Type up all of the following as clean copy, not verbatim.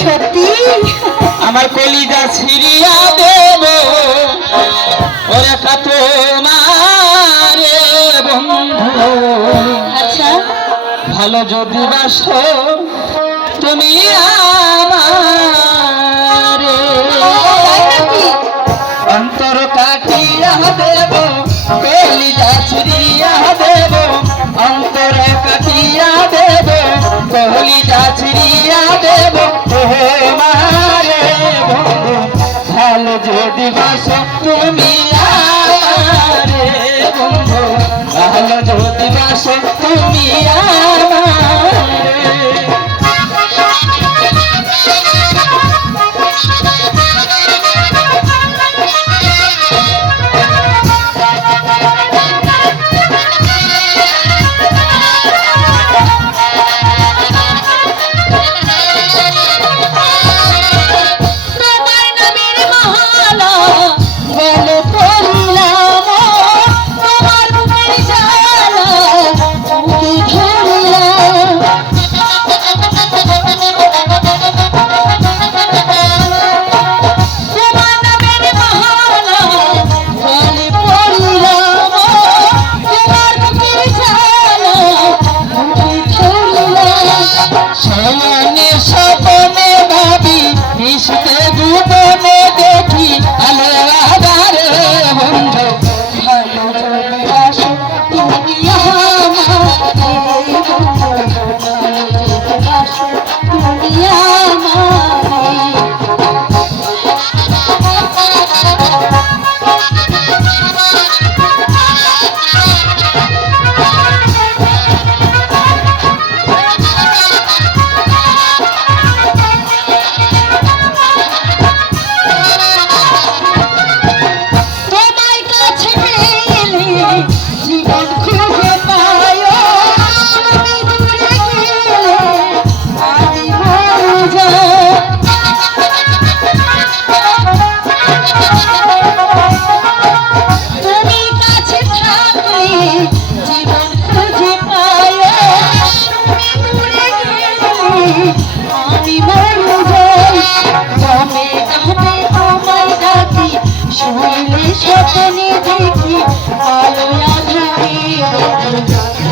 সত্যি আমার কলিজা ছিড়িয়া দেব ওরে তোমারে বন্ধু। আচ্ছা ভালো যদি বাসো তুমি আমারে, অন্তর কাটিয়া দেব কলিজা ছিড়িয়া দেব, অন্তর কাটিয়া দেব কলিজা ছিড়িয়া দেব তোমারে বন্ধু। ভালো যদি বাসো তুমি আমারে বন্ধু, ভালো যদি বাসো তুমি আমারে।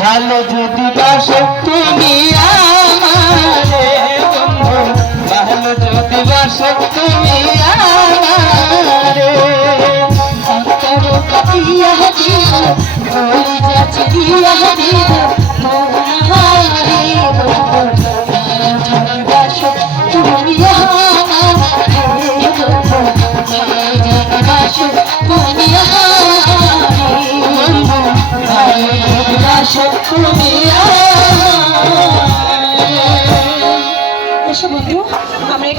ভালো যদি বাসো তুমি আমারে বন্ধু, ভালো যদি বাসো তুমি আমারে, অন্তর কাটিয়া দিব কলিজা ছিড়িয়া দিব তোমারে বন্ধু। ভালো যদি বাসো তুমি আমারে বন্ধু, ভালো যদি বাসো তুমি আমারে বন্ধু, ভালো যদি বাসো তুমি আমারে। এসো বন্ধু আমরা